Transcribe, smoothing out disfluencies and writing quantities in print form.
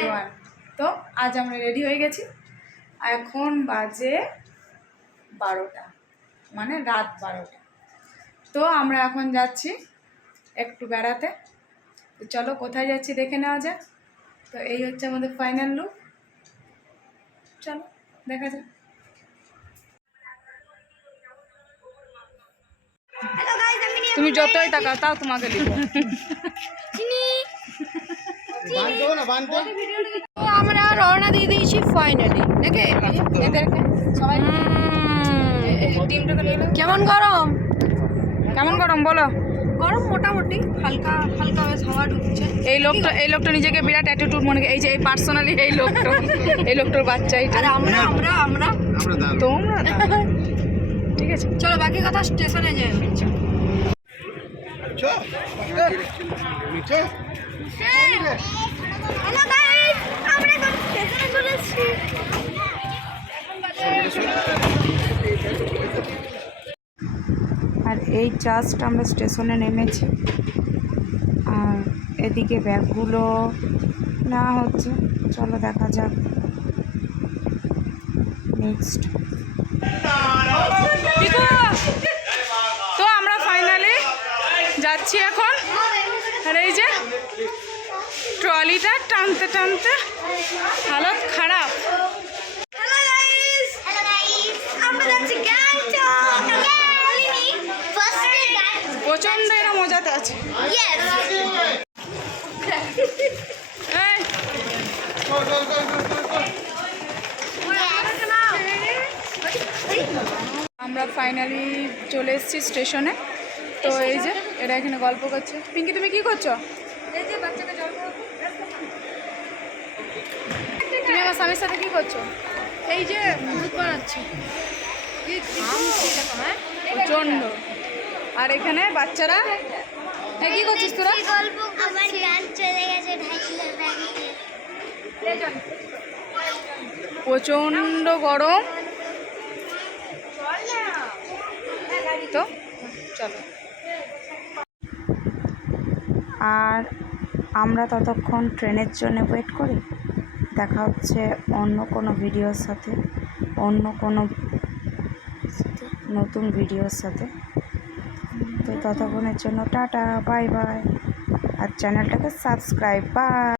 Everyone. তো আজ আমরা রেডি হয়ে গেছি, এখন বাজে 12টা, মানে রাত 12টা। তো আমরা এখন যাচ্ছি একটু বেড়াতে। তো চলো কোথায় যাচ্ছি দেখে নেওয়া যাক। তো এই হচ্ছে আমাদের ফাইনাল লুক, চলো দেখা যাক। তুমি যতই টাকা তাও তোমাকে দিব। আমরা রওনা দিয়ে দিয়েছি ফাইনালি, নাকি? এদেরকে সবাই টিমটাকে নিয়ে নাও। কেমন গরম? কেমন গরম বলো? গরম মোটামুটি, হালকা হালকা বেশ হাওয়া ঢুকছে। এই লোকটা নিজেকে বিরাট অ্যাটিটিউড মনে করে, এই যে এই পার্সোনালি এই লোকটার বাচ্চা এইটা। আর আমরা তোমরা ঠিক আছে, চলো বাকি কথা স্টেশনে যাই। হ্যালো গাইস, আমরা এখন স্টেশনে চলে এসেছি। আর এই জাস্ট আমরা স্টেশনে নেমেছি, আর এদিকে ব্যাগগুলো নেওয়া হচ্ছে। চলো দেখা যাক নেক্সট। তো আমরা ফাইনালি যাচ্ছি এখন। আর এই যে ট্রলিটা টানতে টানতে হালত খারাপ। হ্যালো গাইস, আমরা যাচ্ছি গ্যাংটক। প্রচন্ড এরা মজাতে আছে। এই, আমরা ফাইনালি চলে এসেছি স্টেশনে। তো এই যে এরা এখানে গল্প করছে। পিঙ্কি তুমি কি করছো? এই যে বাচ্চাকে জল খাওয়াবো। তুমি আমার স্বামীর সাথে কি করছো? এই যে দুধ বানাচ্ছি। প্রচন্ড। আর এখানে বাচ্চারা কি করছিস তোরা? আমার গান চলে গেছে প্রচন্ড গরম। তো চলো। আর আমরা ততক্ষণ ট্রেনের জন্য ওয়েট করি। দেখা হচ্ছে অন্য কোনো ভিডিওর সাথে, অন্য কোনো নতুন ভিডিওর সাথে। তো ততক্ষণের জন্য টাটা, বাই বাই। আর চ্যানেলটাকে সাবস্ক্রাইব, বাই।